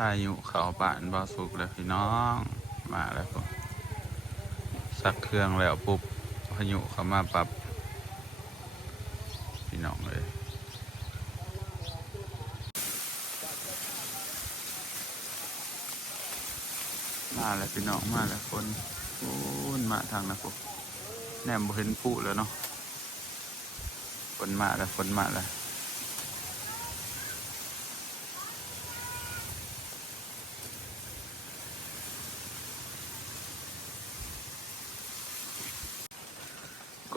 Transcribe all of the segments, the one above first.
พายุเข้าบ้านบ่สุกแล้วพี่น้องมาแล้วปุ๊บสักเครื่องแล้วปุ๊บพายุเข้ามาปรับพี่น้องเลยมาแล้วพี่น้องมาแล้วคนโอ้ยมาทางนะปุ๊บแนมบ่เห็นผู้แล้วเนาะคนมาแล้วคนมาแล้ว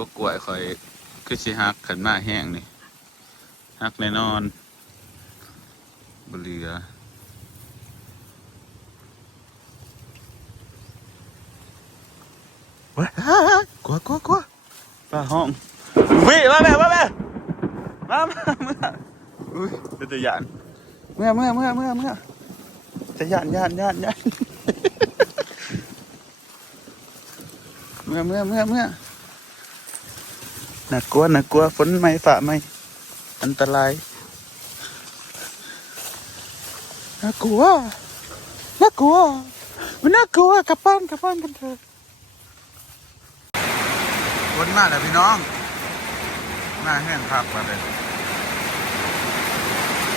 ก็กล้วยคอยคือสิฮักขันมาแห้งนี่ฮักแน่นอนบ่เหลือเว้ยกลัวป้าห้องวิมาแม่มาอุ้ยเป็นตะยานเมื่อจะยานเมื่อน่ากลัวฝนไม่ฝ่าไม่อันตรายน่ากลัวมันน่ากลัวกลับบ้านกันเถอะฝนมาแล้วพี่น้องมาแห้งคักมาเลย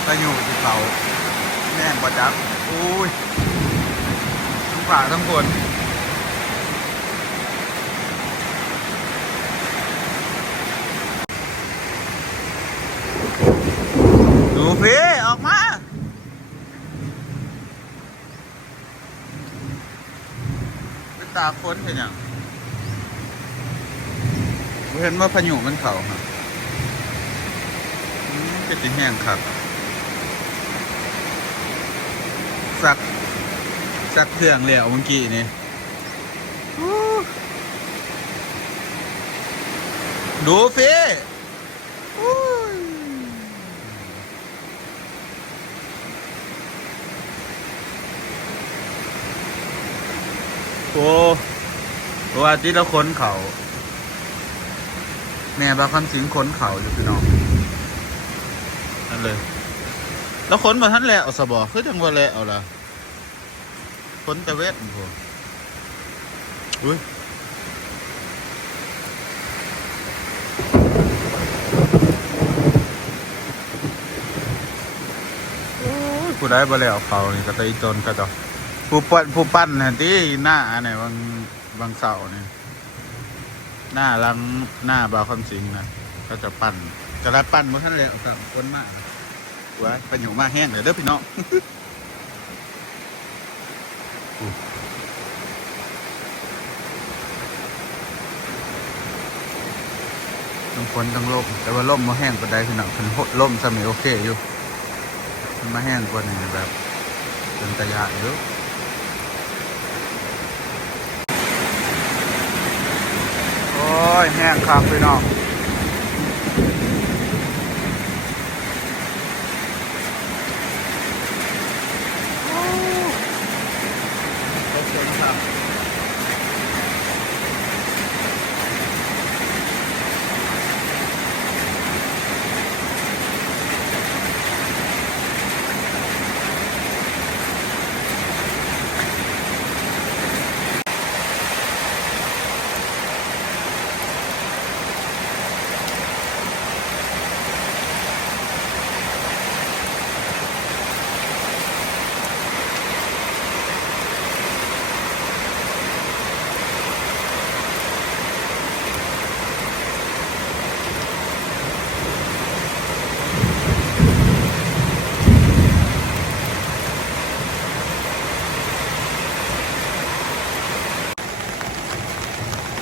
พายุที่เขาแห้งประจับอุ้ยทั้งฝ่าทั้งฝนดูพี่ออกมาเป็นตาฝนเห็นยังเห็นว่าพายุมันเข่าครับจะติแห้งครับสักเครื่องแล้วเมื่อกี้นี่ดูพี่โอ้ตัวที่เราค้นเขาแม่บางคำสิงค้นเขาอยู่พี่น้องนั่นเลยแล้วค้นมาท่านแล้วสบอคือจังว่าแล้วล่ะค้นตะเวทพวกอุ้ยผู้ได้บ่แล้วเขานี่ก็ตะอีตนก็จะผู้ปั้นนะที่หน้าเนี่ยบางเสาเนี่ยหน้าหลังหน้าบาวคำสิงนะก็จะปั้นจะได้ปั้นเมื่อท่านเลยเอาสั่งคนมากว่าเป็นอยู่มาแห้งเลยเด้อพี่น้องต้องคนต้องล่มแต่ว่าล่มมาแห้งก็ได้พี่น้องเป็นล่มสมัยโอเคอยู่มันมาแห้งกว่านี้แบบเป็นตะยะอยู่โอ้ยแห้งครับพี่น้อง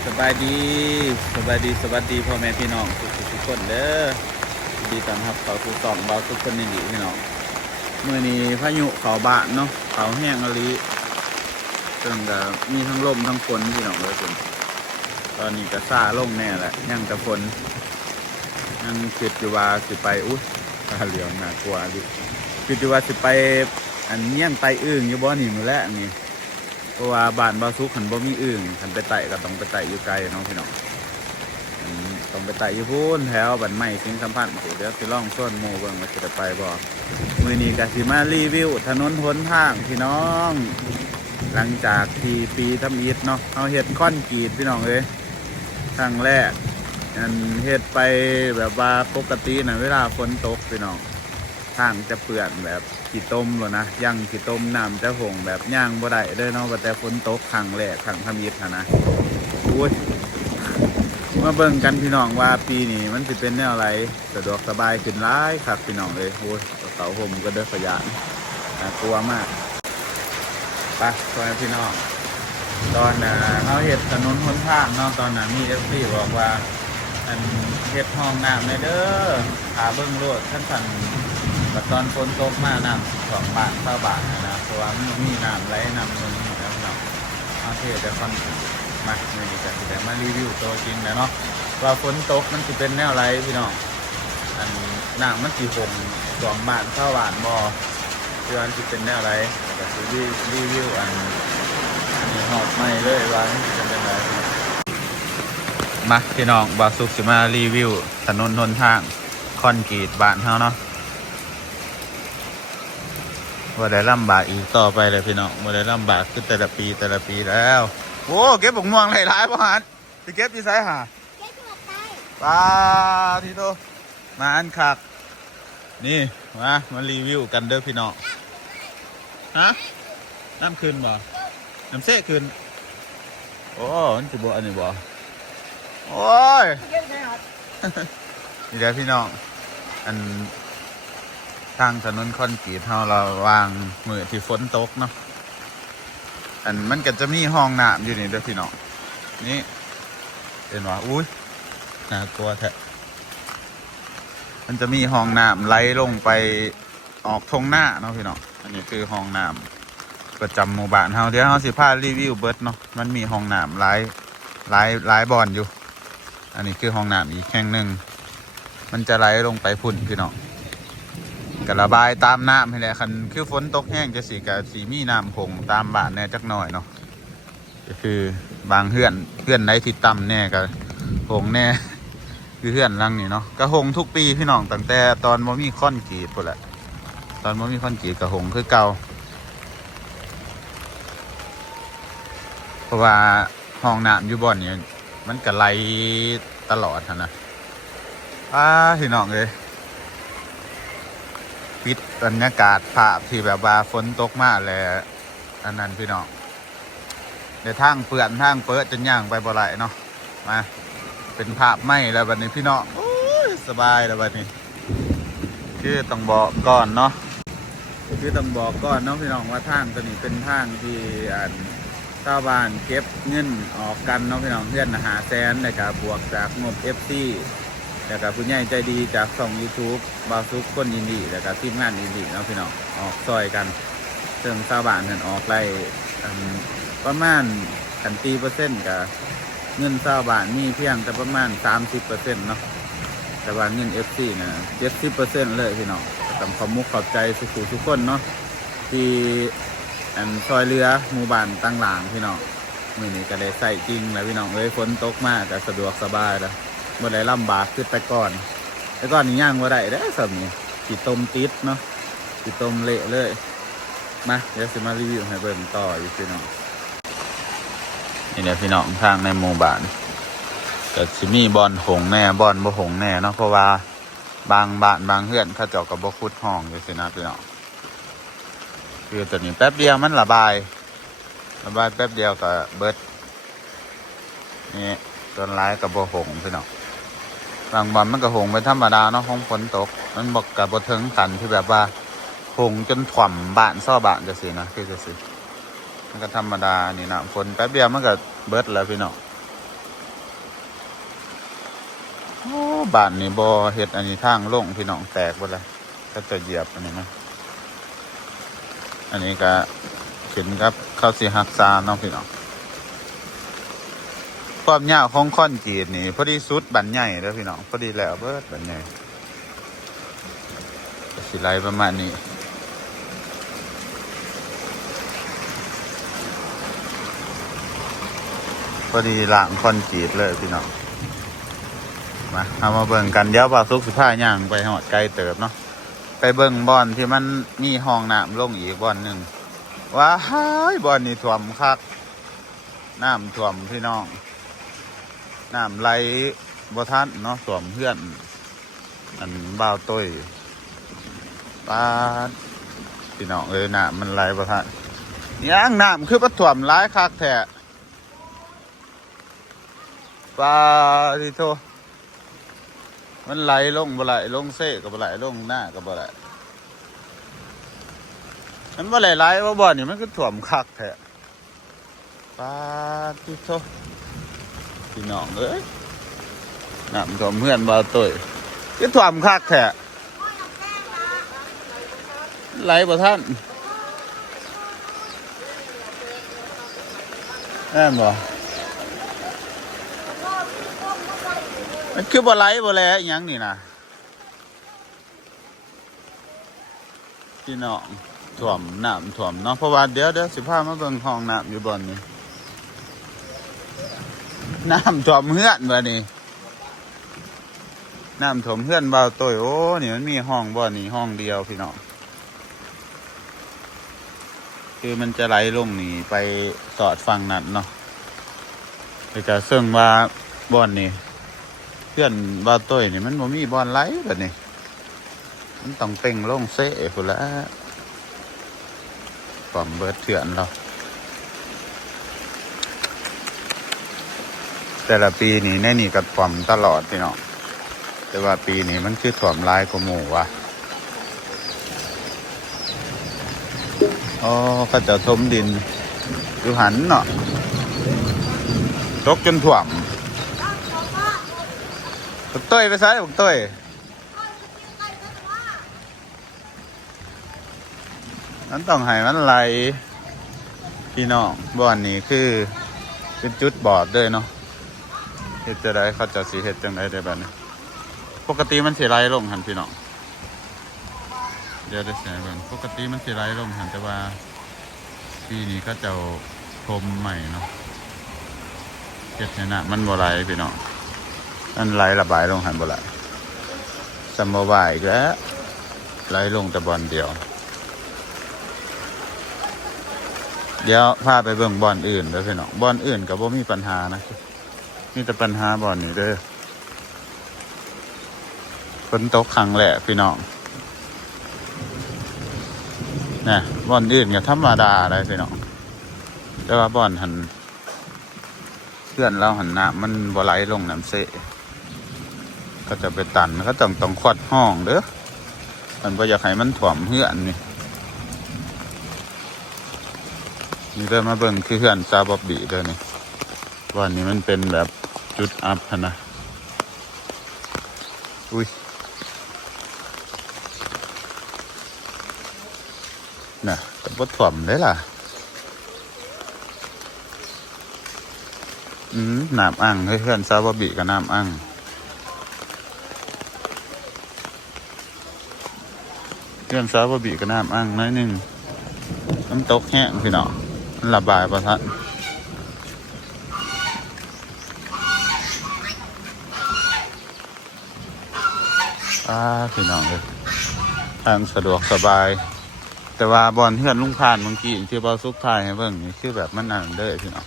สบายดีสวัสดีพ่อแม่พี่น้องทุกคนเด้อดีต้อนรับเขาสู่สองเบาทุกคนนี่ดีพี่น้องเมื่อนี้พายุเขาบ้านเนาะเขาแห้งอลีจนก็มีทั้งลมทั้งฝนพี่น้องเลยฝนตอนนี้ก็ซาลงแน่แหละยังแต่ฝนยังคิดอยู่ว่าสิไปอุ้ยตาเหลืองน่ากลัวดิคิดอยู่ว่าสิไปอันเงี้ยนไตอึ่งอยู่บ่อนี่มือแรกนี่เพราะว่าบ้านบาซุกขันบ่มีอึ่งขันไปไต่ก็ต้องไปไต่อยู่ไกลน้องพี่น้อง ต้องไปไต่ญี่ปุ่นแถวบันไม้สิ่งสัมพันธ์เดี๋ยวสิล่องส้นหมู่เบิ่งว่าจะไปบ่มื้อนี้ก็สิมารีวิวถนนหนทางพี่น้องหลังจากที่ปีทำอิฐเนาะเอาเฮ็ดคอนกรีตพี่น้องเอ้ยครั้งแรกอันเฮ็ดไปแบบว่าปกตินะเวลาฝนตกพี่น้องทางจะเปื้อนแบบขี้ต้มเลยนะย่างขี้ต้มน้ำจะหงแบบย่างบ่ได้เด้อเนาะแต่ฝนตกครั้งแรกครั้งทำอิฐนะอุ้ยมาเบิ่งกันพี่น้องว่าปีนี้มันสิเป็นแนวไรสะดวกสบายขึ้นหลายครับพี่น้องเลยโอ้ยเสาห่มก็เด้อขยะน่ากลัวมากไปพ่อแม่พี่น้องตอนเขาเฮ็ดถนนหนทางเนาะตอนนั้นมีFCบอกว่าอันเฮ็ดห้องน้ำในเด้อขาเบิ่งโลดท่านสั่นบัดตอนฝนตกมาน้ำ2 บาท3 บาทนะเพราะว่ามีน้ำไหลน้ำลงนี่แล้วเนาะเอาเทจะค่อนมาเมื่อนี้จะสิได้มารีวิวตัวจริงแล้วเนาะว่าฝนตกมันสิเป็นแนวไรพี่น้องอันน้ำมันสิหง2 บาท3 บาทบ่คืออันสิเป็นแนวไรก็สิรีวิวอันนี้หอบไม่เลยว่ามันสิเป็นแนวไรมาพี่น้องบาสุกสิมารีวิวถนนหนทางคอนกรีตบ้านเฮาเนาะว่าได้ลำบากอีกต่อไปเลยพี่น้องว่าได้ลำบากขึ้นแต่ละปีแล้วโอ้เก็บบักม่วงหลายๆพ่อฮันไปเก็บที่ไซหาเก็บตัวใต้ปลาทีโตมาอันคักนี่มารีวิวกันเด้อพี่น้องฮะน้ำขึ้นบ่น้ำเสะขึ้นโอ้มันจะบ่อันนี้บ่โอ้ยนี่เด้อพี่น้องอันทางถนนคอนกรีตเราวางมือที่ฝนตกเนาะอันมันก็จะมีห้องน้ำอยู่นี่เด้อพี่น้องนี่เห็นว่าอุ้ยน่ากลัวแท้มันจะมีห้องน้ำไหลลงไปออกทงหน้าเนาะพี่น้องอันนี้คือห้องน้ำประจำหมู่บ้านเราเดี๋ยวเราสิพารีวิวเบิร์ดเนาะมันมีห้องน้ำหลายบ่อนอยู่อันนี้คือห้องน้ำอีกแห่งหนึ่งมันจะไหลลงไปพุ่นพี่น้องกระบายตามน้ำให้แหละคันคือฝนตกแห้งจะสีมีน้ำคงตามบ้านแน่จักหน่อยเนาะก็คือบางเฮือนไหนที่ต่ำแน่ก็คงแน่คือเฮือนลังนี่เนาะกระหงทุกปีพี่น้องตั้งแต่ตอนบ่มีคอนกรีตพุ่นแหละตอนบ่มีคอนกรีตกระหงคือเก่าเพราะว่าห้องน้ำอยู่บ่อนนี่มันก็ไหลตลอดนะพี่น้องเลยปิดบรรยากาศภาพที่แบบว่าฝนตกมาแล้วอันนั้นพี่น้องเดี๋ยวทางเปื่อนทางเปิดจนย่างไปบ่ไหลเนาะมาเป็นภาพไหม้แล้วบัดนี้พี่น้องสบายแล้วบัดนี้คือต้องบอกก่อนเนาะคือต้องบอกก่อนเนาะพี่น้องว่าทางตัวนี้เป็นทางที่ชาวบ้านเก็บเงินออกกันเนาะพี่น้องเพื่อน500,000แล้วก็บวกจากงบ FCแล้วก็ผู้ใหญ่ใจดีจากช่อง YouTube บาวซุกคนยินดีแล้วก็ทีมงานยินดีเนาะพี่น้องออกซอยกันเติมชาวบ้านเงินออกไล่ประมาณกันตีเปอร์เซ็นต์กับเงินชาวบ้านมีเพียงแต่ประมาณ 30% เนาะแต่ว่าเงิน FC นะ 70% เลยพี่น้องต้องขอบมุกขอบใจทุกคนเนาะที่ซอยเรือหมู่บ้านตั้งหลางพี่น้องมื้อนี้ก็ได้ใส่จริงแล้วพี่น้องฝนตกมากก็สะดวกสบายแล้วบ่ได้ลำบากคือแต่ก่อนนี่ย่างบ่ได้เด้อสัมนี่สิต้มติดเนาะสิต้มเละเลยมาเดี๋ยวสิมารีวิวให้เบิ่งต่ออีกพี่น้องนี่แหละพี่น้องทางในหมู่บ้านก็สิมีบ่อนหงแน่บ่อนบ่หงแน่เนาะเพราะว่าบางบ้านบางเฮือนเขาเจ้าก็บ่ขุดห้องจังซี่นะพี่น้องคือตัวนี้แป๊บเดียวมันระบายแป๊บเดียวก็เบิดนี่ส่วนร้ายกับบ่หงพี่น้องบางวันมันก็หงไปธรรมดาเนาะห้องฝนตกมันบอกกับบ่ถึงขันที่แบบว่าหงจนถ่วมบ้านซ่อบ้านจะสินะคือจะสิมันก็ธรรมดานี่นะฝนแป๊บเดียวมันก็เบิดแล้วพี่น้องโอ้บ้านนี่บ่เฮ็ดอันนี้ทางลงพี่น้องแตกหมดแล้วก็จะเหยียบอันนี้นะอันนี้ก็ขึ้นครับเข้าสิหักษาเนาะพี่น้องความยาวของคอนกรีตนี่พอดีสุดบันใหญ่แล้วพี่น้องพอดีแล้วเบิดบันใหญ่สิไลประมาณนี้พอดีล่างคอนกรีตเลยพี่น้อง มาเอามาเบิ่งกันเดี๋ยวบ่าวสุกสิพาย่างไปหอดไกลเติบเนาะไปเบิ่งบ่อนที่มันมีห้องน้ำลงอีกบ่อนหนึ่งว้ายบ่อนนี่ท่วมคักน้ำท่วมพี่น้องน้ำไหลบ่ทันเนาะท่วมเพื่อนอันบ่าวต้ยปาดพี่น้องน้ำมันไหลบ่ทันย่างน้ำคือบ่ท่วมหลายคักแท้ปาดิโทมันไหลลงบ่ไหลลงเซ่ก็บ่ไหลลงหน้าก็บ่ไหลมันบ่ไหลว่าบ่อนี่มันก็ท่วมคักแท้ปาดิโทพี่น้องน้ำท่วมเพื่อนบ่าวต้ยก็ท่วมคักแท้ไหลบ่ทันแม่นบ่มันคือบ่ไหลบ่แลอีหยังนี่นะพี่น้องท่วมน้ำท่วมเนาะเพราะว่าเดี๋ยวสิพามาเบิ่งห้องน้ำอยู่บ่อนนี้น้ำท่วมเฮือนบ่นี่น้ำท่วมเฮือนบ่าวต้ยโอ้นี่มันมีห้องบ่อนนี้ห้องเดียวพี่น้องคือมันจะไหลลงนี่ไปสอดฝั่งนั้นเนาะแต่ซึ่งว่าบ่อนนี้เพื่อนบ่าวต้ยนี่มันบ่มีบ่อนไหลแบบนี้มันต้องเป่งลงเซ่พุ่นละความเบิดเถื่อนเราแต่ละปีนี่แน่นี่กับความตลอดพี่น้องแต่ว่าปีนี้มันคือถ่วมลายกว่าหมู่ว่ะอ๋อเขาจะถมดินอยู่หันเนาะตกจนถ่วมบุกต้ยไปซ้ายบุกต้ยนั้นต้องให้มันไหลพี่น้องบ่อนนี้คือเป็นจุดบอดด้วยเนาะเฮ็ดจะได้เขาจะสีเฮ็ดจังไดได้แบบนี้ปกติมันสิไหลลงหันพี่น้องเดี๋ยวได้แสดงปกติมันสิไหลลงหันแต่ว่าปีนี้ก็จะพรมใหม่เนาะเฮ็ดให้น้ำมันบ่ไหลพี่น้องมันไหลระบายลงหันบ่ไหลซัมบ่ไหวอีกแล้วไหลลงแต่บ่อนเดียวเดี๋ยวพาไปเบิ่งบ่อนอื่นเด้อพี่น้องบ่อนอื่นก็บ่มีปัญหานะมีแต่ปัญหาบ่อนนี้เด้อฝนตกครั้งแรกพี่น้องนะบ่อนอื่นก็ธรรมดาได้พี่น้องแต่ว่าบ่อนหันเพื่อนเราหันน้ำมันบ่ไหลลงน้ำเสะก็จะไปตันก็ต้องขวัดห้องเด้อมันบ่อยากให้มันถ่วมเฮือนนี่เดินมาเบิ่งคือเฮือนซาบอบบี้เด้อนี่บ่อนนี้มันเป็นแบบจุดอัพนะอุ้ยน่ะแต่บ่ถ่วมได้ล่ะน้ำอ่างเพื่อนซาบะบิกับน้ำอ่างเพื่อนซาบะบิกับน้ำอ่างน้อยหนึ่งน้ำตกแห้งพี่น้องมันระบายประทัดพี่น้องเลยทางสะดวกสบายแต่ว่าบอลเพื่อนลุงพานเมื่อกี้ที่เบาซุกทายให้เบิ่งนี่คือแบบมันนั่นเด้อพี่น้อง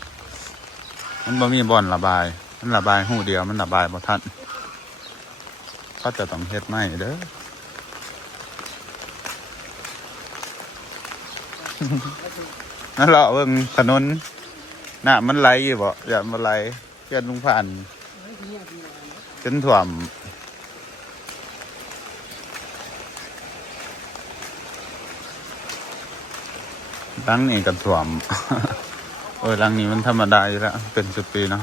มันบ่มีบอลระบายมันระบายหูเดียวมันระบายบ่ทันก็จะต้องเฮ็ดใหม่เด้อ นั่นแหละเบิ่งถนนน่ะมันไหลอยู่บ่อย่ามาไหลเพื่อนลุงพานจนถ่วมหลังนี้กับถ่วม หลังนี้มันธรรมดาอยู่แล้วเป็น10 ปีเนาะ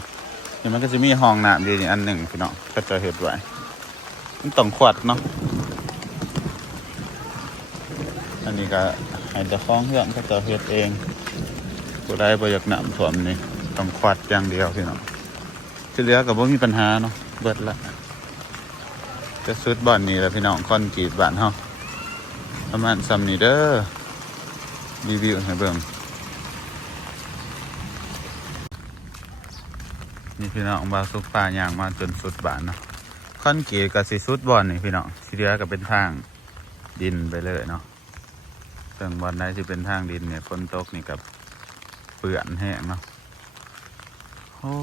นี่มันก็จะมีห้องน้ำดีนี่อันหนึ่งพี่น้องก็จะเฮ็ดไว้มันต้องขวดเนาะอันนี้ก็ให้เจ้าของเฮือนก็จะเฮ็ดเองผู้ใดบ่อยากน้ำท่วมนี่ต้องขวดอย่างเดียวพี่น้องที่เหลือก็บ่มีปัญหาเนาะเบิดละจะสุดบ่อนนี้แหละพี่น้องคอนกรีตบ้านเฮาประมาณซ้ำนี้เด้อรีวิวให้เบิ่งนี่พี่น้องบาสุกป่าย่างมาจนสุดบ้านเนาะ คอนกรีตกับสีสุดบอลนี่พี่น้องสีเหลือก็เป็นทางดินไปเลยเนาะส่วนบอลได้ที่เป็นทางดินเนี่ยฝนตกนี่กับเปื่อนแห้งเนาะโอ้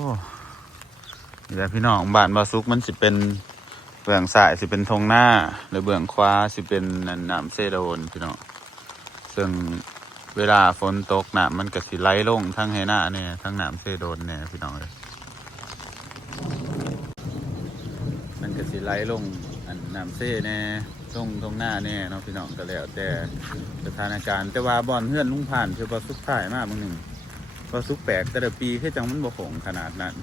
นี่แหละพี่น้องบ้านบาซุกมันสิเป็นเบื้องซ้ายสิเป็นทงหน้าหรือเบื้องขวาสิเป็นน้ำเซโดนพี่น้องซึ่งเวลาฝนตกน้ำมันก็สิไหลลงทั้งไหหน้าเนี่ยทั้งน้ำเซโดนเนี่ยพี่น้องเลยมันก็สิไหลลงน้ำเซ่เนี่ยลงตรงหน้าเนี่ยเนาะพี่น้องก็แล้วแต่สถานการณ์แต่ว่าบอลเพื่อนลุงผ่านคือบอลซุกถ่ายมากบางหนึ่งบอลซุกแปลกแต่ละปีแค่จังมันบ่หงขนาดนั้น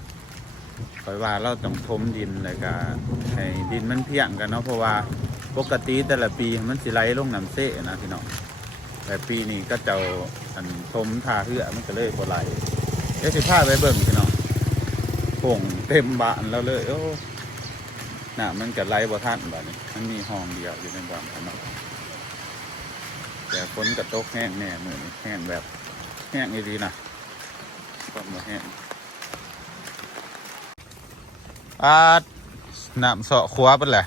คอยว่าเราต้องทมดินเลยก็ให้ดินมันเพียงกันเนาะเพราะว่าปกติแต่ละปีมันสิไหลลงน้ำเซ่นะพี่น้องแต่ปีนี้ก็เจ้าทมทาเหือมันก็เลยบ่ไหลเดี๋ยวสิพาไปเบิ่งพี่น้องผงเต็มบ้านแล้วเลยโอ้น่ะมันก็ไหลบ่ทันบ้านนี้มันมีห้องเดียวอยู่ในบ้านพี่น้องแต่ฝนก็ตกแห้งแน่มื้อนี้แห้งแบบแห้งอีหลีนะก็บ่แห้งน้ำเสาะขวาเป็นแหละ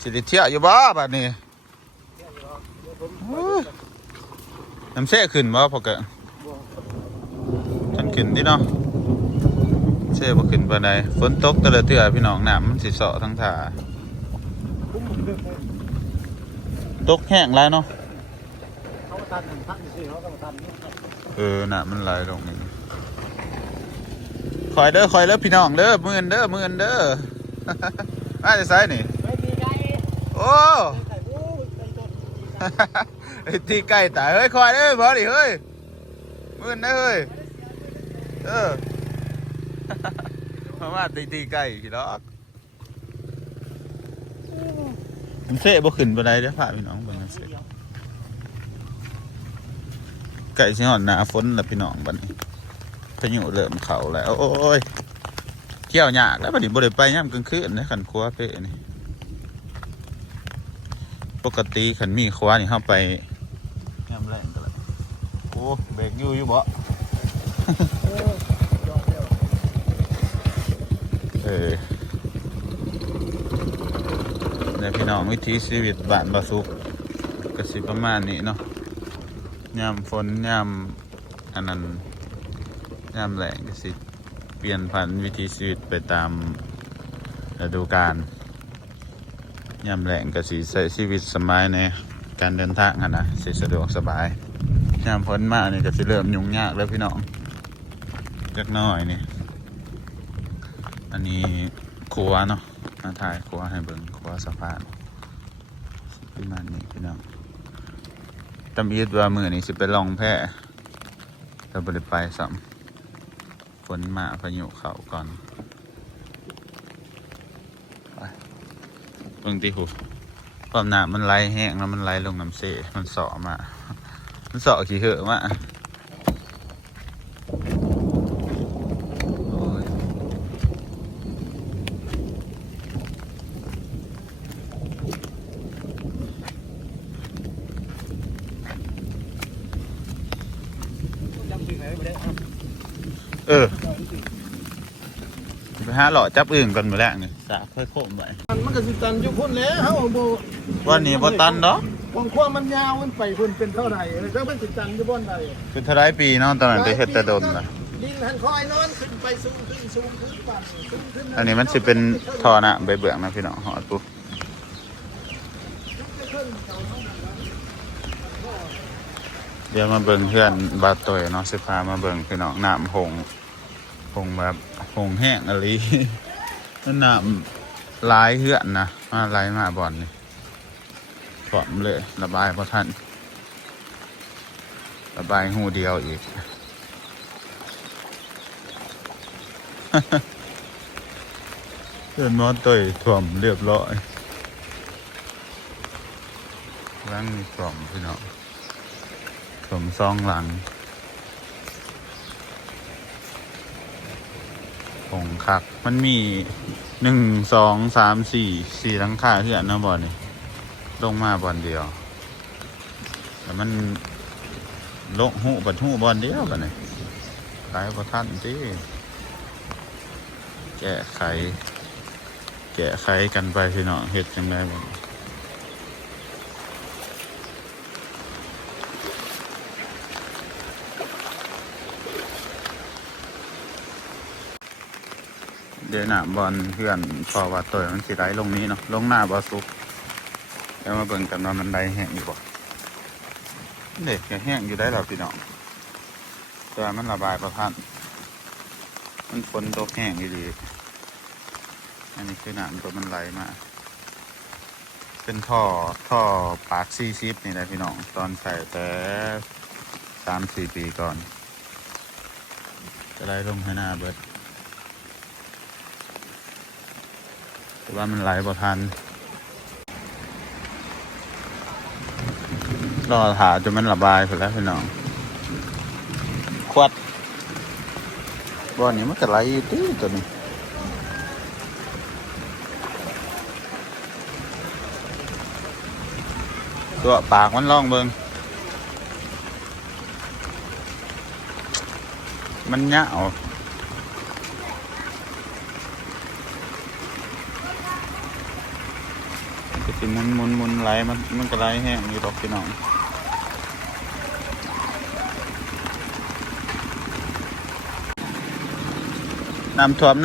สิได้เที่ยวอยู่บ้าแบบนี้น้ำเสะขึ้นบ่พอเกิดฉันขึ้นที่เนาะเสะบ่ขึ้นปานใดฝนตกแต่ละเทื่อพี่น้องน้ำมันสิเสาะทั้งท่าตกแห้งแล้วเนาะน้ำมันไหลลงนี่คอยเด้อพี่น้องเด้อมื่นเด้อมาจะไซนี่โอ้ตีไก่ตายเฮ้ยคอยเด้อบอดิเฮ้ยมื่นได้เฮ้ยมาตีไก่กี่ดอกมันเสะบ่ขึ้นปานใดเด้อพาพี่น้องเบิ่งเสะไก่สิฮอดหน้าฝนแล้วพี่น้องบัดนี้พายุเริ่มเข้าแล้วโอ้ยเที่ยวยากแล้วบัดนี้บ่ได้ไปยามกลางคืนนะคันครัวเป้นี่ปกติคันมีครัวนี่เฮาไปยามแรงก็แล้วโอ้เบรกอยู่บ่เนี่ยพี่น้องวิถีชีวิตบ้านบาซุกก็สิประมาณนี้เนาะยามฝนยามอันนั้นยามแรงก็สิเปลี่ยนผันวิถีชีวิตไปตามฤดูกาลยามแรงก็สิใช้ชีวิตสบายในการเดินทางนะสิสะดวกสบายยามฝนมานี่ก็สิเริ่มยุ่งยากแล้วพี่น้องจักหน่อยนี่อันนี้ครัวเนาะมาถ่ายครัวให้เบิ่งครัวสะพานประมาณนี้พี่น้องตำอีดว่ามือนี้สิไปลองแพร่แต่บ่ได้ไปซ้ำฝนมาพายุเข้าก่อนไปเบิ่งที่หูความหนามันไหลแห้งแล้วมันไหลลงน้ำเสมันเสาะมามันเสาะขี้เหอะมาไปหาหล่อจับอึ่งก่อนมาแล้วนี่สาค่อยโค้งไปมันก็สิตันอยู่พุ่นแล้วเฮาบ่วันนี้บ่ตันดอกความมันยาวมันไปพุ่นเป็นเท่าไหร่ก็มันสิตันอยู่บ่อนใดเป็นเท่าไรปีเนาะตอนนั้นไปเฮ็ดแต่ดนน่ะดินหันคอยนอนขึ้นไปสูงขึ้นปั่นขึ้นอันนี้มันสิเป็นท่อน่ะใบเบื้องนะพี่น้องฮอดปุ๊บเดี๋ยวมาเบิ่งเพื่อนบาตอยเนาะสิพามาเบิ่งพี่น้องน้ำหงแบบหงแห้งอะไรนั่นน้ำลายเหือนนะมาไหลมาบ่อนนี่ปอมเลยระบายเพราะท่านระบายหูเดียวอีกเพื่อนมอตอยถ่วมเรียบร้อยหลังมีถ่วมพี่น้องถ่วมซองหลังผงคักมันมี1 2 3 4หลังคาเหือนนะบ่อนี่ลงมาบ่อนเดียวแต่มันลงหูบัดหูบ่อนเดียวบ่นี่ขายบ่ทันติแก้ไข แกะไขกันไปพี่น้องเฮ็ดจังไดบ่เดี๋ยวหน้าบอลเพื่อนพอว่าตัวมันสิไหลลงนี้เนาะลงหน้าบ่สุกแล้วมาเบิ่งกันว่ามันได้แห้งอยู่บ่เด็กก็แห้งอยู่ได้แล้วพี่น้องแต่ว่ามันระบายบ่ทันมันฝนตกแห้งอยู่ดีอันนี้คือน้ำตัวมันไหลมาเป็นท่อปาก40นี่แหละพี่น้องตอนใส่แต่3-4 ปีก่อนจะไหลลงให้หน้าเบิดแต่ว่ามันไหลบ่ทันรอถาจนมันระบายไปแล้วพี่น้องขวดบ่อนี้มันก็ไหลตื้อตัวนี้ตัวปากมันล่องเบิ่งมันยาวก็สิมุนไหลมันก็ไหลแห้งอยู่ดอกพี่น้องน้ำท่วมไ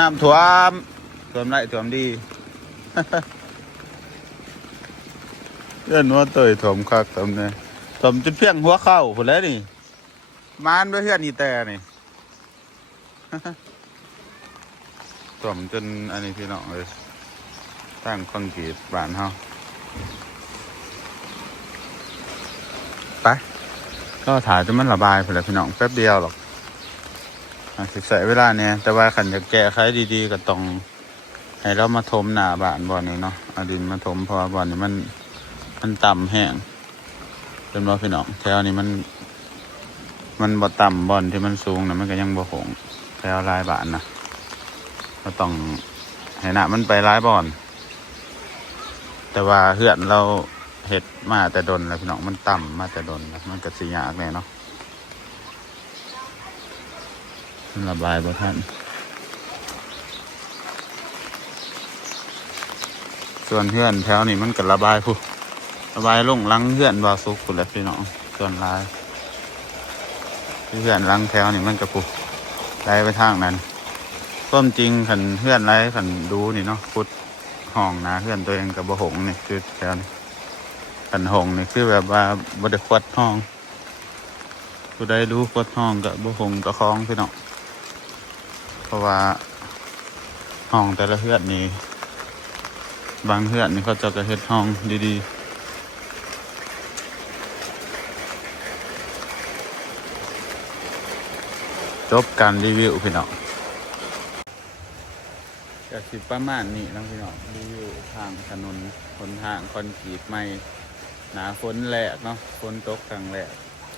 รท่วมดีเรื่องนัวเตยท่วมคักท่วมเนี่ยท่วมจนเพียงหัวเข้าพุ่นแล้วนี่มานด้วยเพื่อนอีแต่นี่ ท่วมจนอันนี้พี่น้องเลยตั้งคอนกรีตบ้านเฮาไปก็ถ่ายจนมันระบายพุ่นแล้วพี่น้องแป๊บเดียวหรอกศึกษาเวลาเนี่ยแต่ว่าขันจะแก้ไขดีๆก็ต้องให้เรามาถมหน้าบ้านบ่อนี้เนาะเอาดินมาถมเพราะว่าบ่อนี้มันต่ำแห้งเป็นบ่พี่น้องแถวนี้มันบ่ต่ำบ่อนที่มันสูงนะมันก็ยังบ่หงแถวลายบ้านนะก็ต้องให้หน้ามันไปลายบ่อนแต่ว่าเฮือนเราเห็ดมาแต่ดนแล้วพี่น้องมันต่ำมาแต่ดนแล้วมันก็สิยากแน่เนาะระบายบ่ทันส่วนเพื่อนแถวนี้มันก็ระบายผู้ระบายลงลังเพื่อนบ่สุกพุ่นแหละพี่น้องส่วนลายเพื่อนลังแถวนี้มันก็ผู้ไหลไปทางนั้นต้มจริงขันเพื่อนไรขันดูนี่เนาะพุดห้องนะเพื่อนตัวเองกับบ่หงนี่คือแถวนี้ขันหงนี่คือแบบว่าบ่ได้ควัดห้องผู้ใดดูควัดห้องกับบ่หงตะคองพี่น้องเพราะว่าห้องแต่ละเฮือนนี่บางเฮือนนี่เขาจะกระเฮ็ดห้องดีๆจบการรีวิวพี่น้องก็สิประมาณนี้นะพี่น้องรีวิวทางถนนคนทางคอนกรีตใหม่หนาฝนแหลกเนาะฝนตกครั้งแรก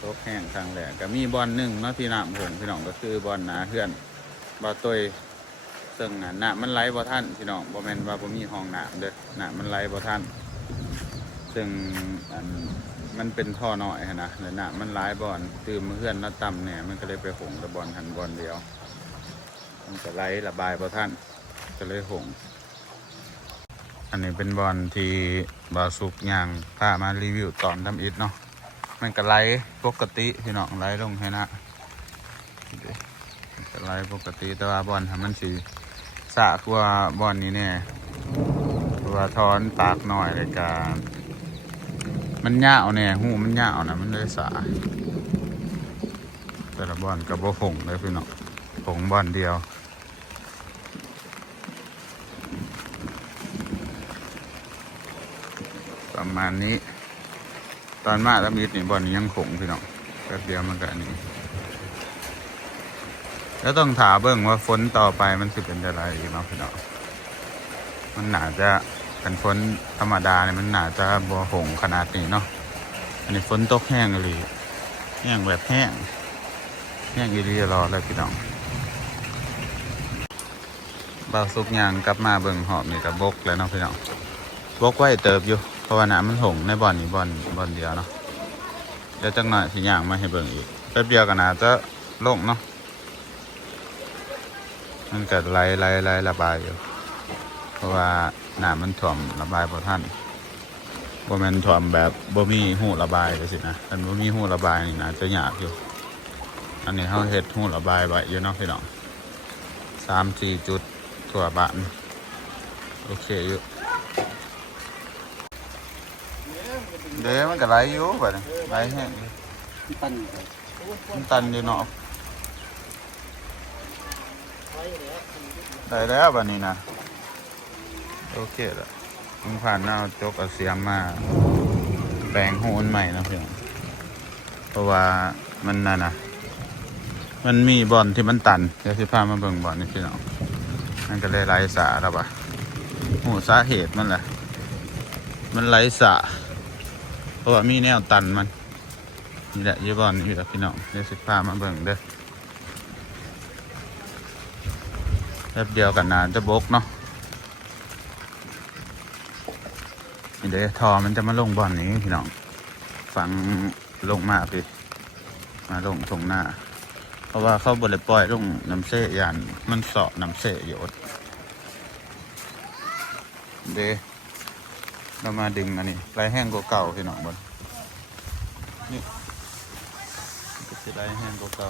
ตกแห้งครั้งแรกก็มีบอลหนึ่งเนาะที่น้ำหงพี่น้องก็คือบอลหนาเฮือนบ่ตัวซึ่งน้ำมันไหลบ่ทันพี่น้องบ่แม่นว่าบ่มีห้องน้ำเด้อน้ำมันไหลบ่ทันซึ่งมันเป็นท่อน้อยนะแล้วน้ำมันไหลบ่อนตื่มเพื่อนน่าต่ำเนี่ยมันก็เลยไปหงแต่บอลหันบอลเดียวมันก็ไหลระบายบ่ทันก็เลยหงอันนี้เป็นบอลที่บาสุกย่างพามารีวิวตอนทำอิฐเนาะมันก็ไหลปกติพี่น้องไหลลงให้นะก็ไหลปกติแต่ว่าบอลมันสีสะกว่าบอลนี้เนี่ยตัวทอนปากหน่อยเลยกันมันยาวเนี่ยหูมันยาวนะมันเลยสะแต่ละบอลกับบ่ผงเลยพี่น้องผงบอลเดียวประมาณนี้ตอนมาแล้วมีนี่บอลนี้ยังผงพี่น้องแป๊บเดียวมันก็อันนี้แล้วต้องถามเบิ่งว่าฝนต่อไปมันสิเป็นอะไรอีกเนาะพี่น้องมันน่าจะเป็นฝนธรรมดาเนี่ยมันน่าจะบ่หงขนาดนี้เนาะอันนี้ฝนตกแห้งเลยแห้งแบบแห้งอีรีรอเลยพี่น้องบ่าวสุกยางกลับมาเบิ่งหอบนี่กับบกแล้วเนาะพี่น้องบกไว้เติบอยู่เพราะว่าน้ำมันหงในบ่อนนี้บ่อนเดียวเนาะเดี๋ยวจังหน่อยสิย่างมาให้เบิ่งอีกแป๊บเดียวก็น่าจะลงเนาะมันเกิดไหลระบายอยู่เพราะว่า น้ำมันถ่วมระบายบ่ทันบ่แม่นถ่วมแบบบ่มีหูระบายจังซี่นะคันบ่มีหูระบายนี่น่าจะยากอยู่อันนี้เฮาเฮ็ดหูระบายไว้อยู่เนาะพี่น้อง3-4 จุดทั่วบ้านโอเคอยู่เดี๋ยวมันก็ไหลอยู่บัดนี้ไหลแห้งอยู่ ปั้น มันตันอยู่เนาะได้แล้วบัดนี้นะโอเคแล้วมึงผ่านหน้าจกเอาเสียมมาแปลงโหนใหม่นะพี่น้องเพราะว่ามันนั่นนะมันมีบอลที่มันตันเดี๋ยวสิพามาเบิ่งบอลนี่พี่น้องมันก็เลยไร้สาแล้วปะโหสาเหตุมันแหละมันไร้สาเพราะว่ามีแนวตันมันนี่แหละยี่บอลนี่แหละพี่น้องเดี๋ยวสิพามาเบิ่งเด้อแป๊บเดียวกันนานจะบกเนาะเดี๋ยวทอมันจะมาลงบอลนี้พี่น้องฝังลงมาพี่มาลงตรงหน้าเพราะว่าเขาบริปล่อยลงน้ำเสยานมันเสาะน้ำเสยโยดเดี๋ยวเรามาดึงอันนี้ไรแห้งกว่าเก่าพี่น้องบนนี่ก็จะไรแห้งกว่าเก่า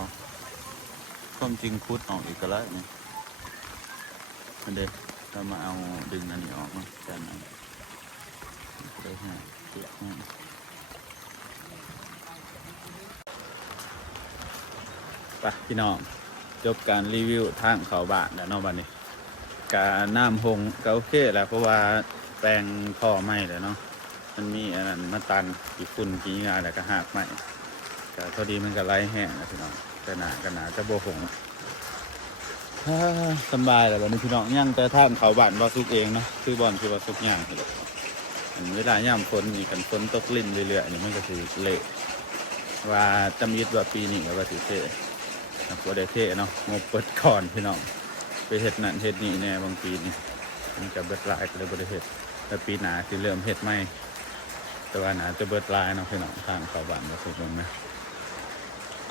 ความจริงคุดออกอีกก็แล้วนี่เดี๋ยวเรามาเอาดึงอันนี้ออกมาแค่นั้นได้แห้งเปียกแห้งไปพี่น้องจบการรีวิวทางเขาบ้านแล้วเนาะวันนี้การน้ำหงก็โอเคแหละเพราะว่าแปลงท่อไม้เลยเนาะมันมีอันนั้นมาตันกี่ฝุ่นกี่งาแล้วก็หักไม้แต่พอดีมันก็ไล่แห้งนะพี่น้องแต่หนาก็หนาจะโบหงสบายเลยวันนี้พี่น้องย่างแต่ท่านเขาบ้านว่าซุกเองเนาะคือบอลคือว่าซุกย่างเลยเวลาย่ำฝนมีกันฝนตกลิ่นเรื่อยๆนี่มันก็คือเละว่าจำยึดว่าปีนี้ก็ว่าสิเท่ก็ได้เท่เนาะงบเปิดก่อนพี่น้องไปเห็ดนั่นเห็ดนี่แน่บางปีนี่มันจะเบิดลายก็เลยบริเห็ดแต่ปีหนาที่เริ่มเห็ดไม่แต่ว่าหนาจะเบิดลายเนาะพี่น้องทางเขาบ้านก็สุดลงนะ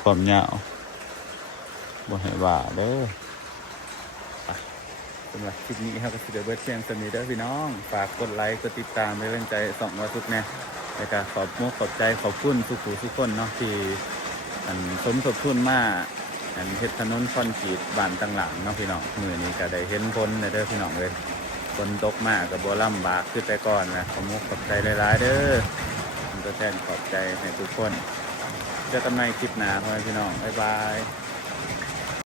ความยาวบ่ให้ว่าเด้อไปสำหรับคลิปนี้ครับก็สิเดเบิดเชียงสมีเด้อพี่น้องฝากกดไลค์กดติดตามเป็นกำลังใจส่องว่าทุกแน่ในการขอบใจขอบคุณทุกคนเนาะที่สมทบทุนมาเฮ็ดถนนคอนกรีตบ้านต่างหลังเนาะพี่น้องมือนี้ก็ได้เห็นผลเด้อพี่น้องเลยฝนตกมากกับบัวลำบากขึ้นไปก่อนนะขอบใจหลายๆเด้อผมก็แทนขอบใจให้ทุกคนเจอกันใหม่คลิปหน้าพี่น้องบ๊ายบาย